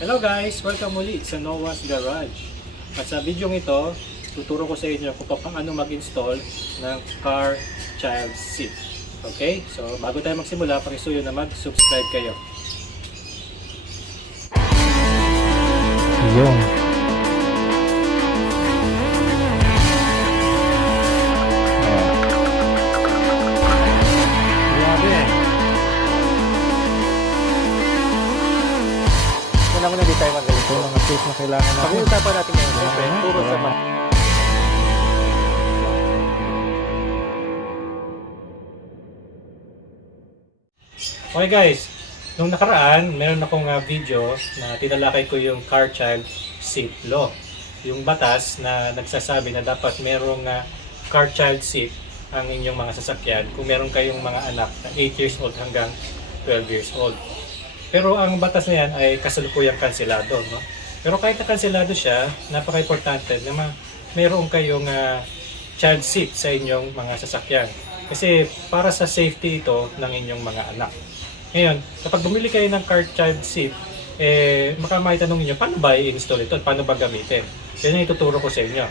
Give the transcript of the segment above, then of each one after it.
Hello guys! Welcome muli sa Noah's Garage. At sa video ito, tuturo ko sa inyo kung paano mag-install ng car child seat. Okay? So, bago tayo magsimula, pakisuyo na mag-subscribe kayo. Yung na muna di tayo magaling po. Mga tools na kailangan natin. Pag-uusapan natin ngayon, siyempre, puro sa Okay guys, nung nakaraan, meron akong video na tinalakay ko yung car child seat law. Yung batas na nagsasabi na dapat merong car child seat ang inyong mga sasakyan kung meron kayong mga anak na 8 years old hanggang 12 years old. Pero ang batas na yan ay kasalukuyang kanselado, no? Pero kahit na kanselado siya, napaka-importante na mayroon kayong child seat sa inyong mga sasakyan. Kasi para sa safety ito ng inyong mga anak. Ngayon, kapag bumili kayo ng car child seat, baka maitanong niyo, paano ba i-install ito? Paano ba gamitin? Yan ang ituturo ko sa inyo.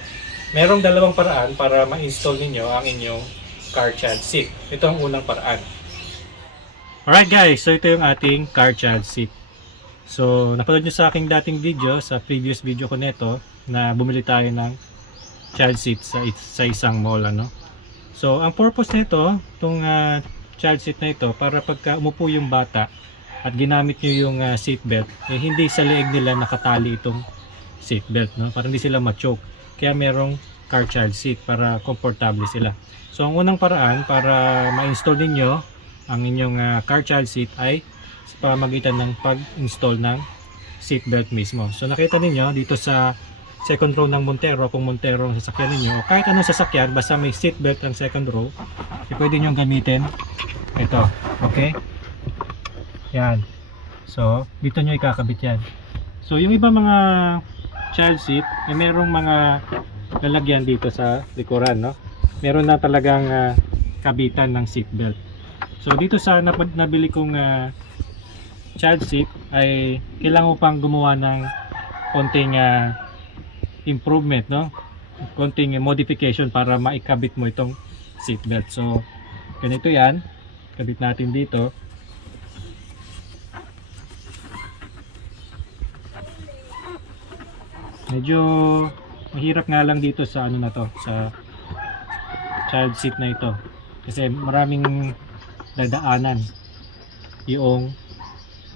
Merong dalawang paraan para ma-install ninyo ang inyong car child seat. Ito ang unang paraan. Alright guys, so ito yung ating car child seat. So, napanood nyo sa aking dating video, sa previous video ko nito, na bumili tayo ng child seat sa isang mall, ano? So, ang purpose nito, itong child seat na ito, para pagka umupo yung bata at ginamit nyo yung seat belt, hindi sa leeg nila nakatali itong seat belt, no? Para hindi sila ma-choke. Kaya merong car child seat para komportable sila. So, ang unang paraan para ma-install ninyo ang inyong car child seat ay sa pamamagitan ng pag-install ng seat belt mismo. So nakita ninyo dito sa second row ng Montero, kung Montero ang sasakyan ninyo, o kahit anong sasakyan, basta may seat belt ang second row, pwede nyo gamitin ito. Okay? Yan. So, dito nyo ikakabit yan. So, yung iba mga child seat, merong mga lalagyan dito sa likuran, no? Meron na talagang kabitan ng seat belt. So dito sa nabili kong child seat ay kailangan mo pang gumawa ng konting improvement, no? Konting modification para maikabit mo itong seat belt. So ganito yan, kabit natin dito. Medyo mahirap nga lang dito sa ano na to, sa child seat na ito. Kasi maraming dadaanan yung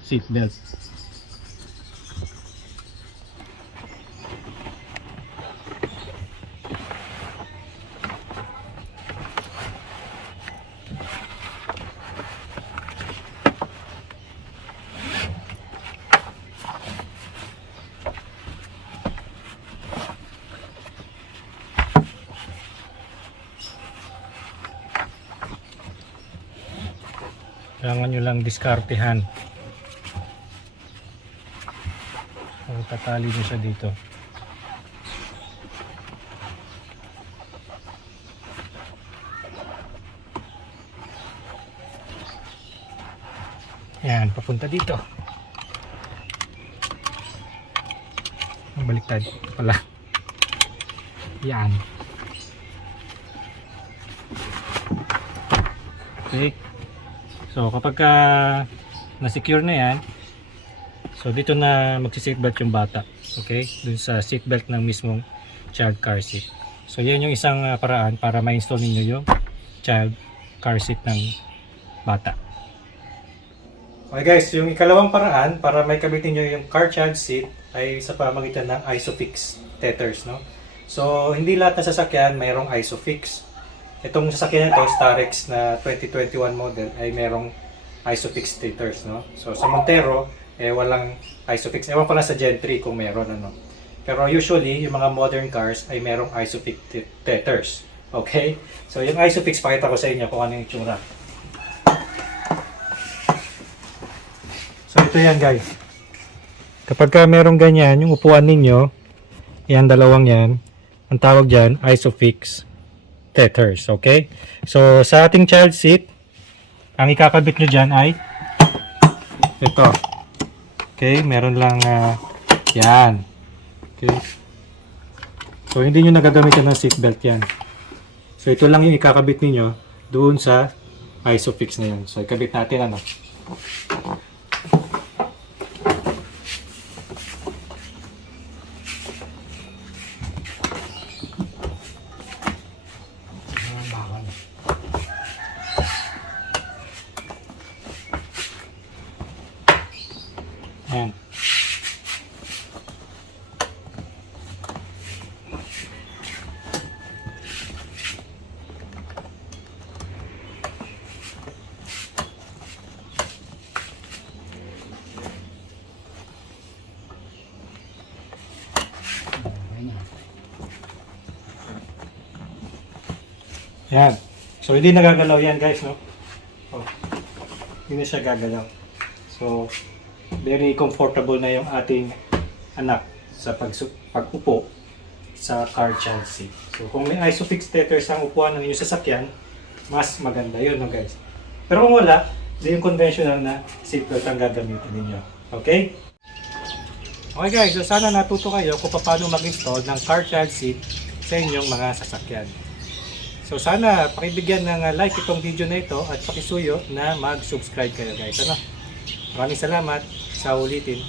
seat belt. Kailangan nyo lang diskartehan. So, tatali nyo siya dito. Yan, papunta dito. Baliktad pala. Yan. Okay. So kapag na-secure na yan, so dito na magsi-seatbelt yung bata. Okay? Dun sa seatbelt ng mismong child car seat. So yan yung isang paraan para ma-install ninyo yung child car seat ng bata. Okay guys, yung ikalawang paraan para may kabitin nyo yung car child seat ay sa pamamagitan ng ISOFIX tethers, no? So hindi lahat ng sasakyan mayroong ISOFIX. Itong sasakyan nito, Starex na 2021 model, ay merong ISOFIX tethers, no? So sa Montero, walang ISOFIX. Ewan ko lang sa Gen 3 kung meron, ano. Pero usually, yung mga modern cars ay merong ISOFIX tethers. Okay? So yung ISOFIX, pakita ko sa inyo kung ano yung itsura. So ito yan guys. Kapag merong ganyan, yung upuan ninyo, yan, dalawang yan, ang tawag dyan, ISOFIX tethers, okay? So, sa ating child seat, ang ikakabit nyo dyan ay ito. Okay, meron lang yan. Okay. So, hindi nyo nagagamitan ng seatbelt yan. So, ito lang yung ikakabit ninyo doon sa Isofix na yun. So, ikabit natin ano. Ayan. Yan. So, hindi nagagalaw yan guys, no? Oh, hindi na siya gagalaw. So, very comfortable na yung ating anak sa pag-upo sa car child seat. So, kung may Isofix tether ang upuan ng inyong sasakyan, mas maganda yun, no guys? Pero kung wala, di yung conventional na seatbelt ang gagamitin ninyo. Okay? Okay guys, so sana natuto kayo kung paano mag-install ng car child seat sa inyong mga sasakyan. So sana pakibigyan ng like itong video na ito at pakisuyo na mag-subscribe kayo guys. Ano? Maraming salamat sa ulitin.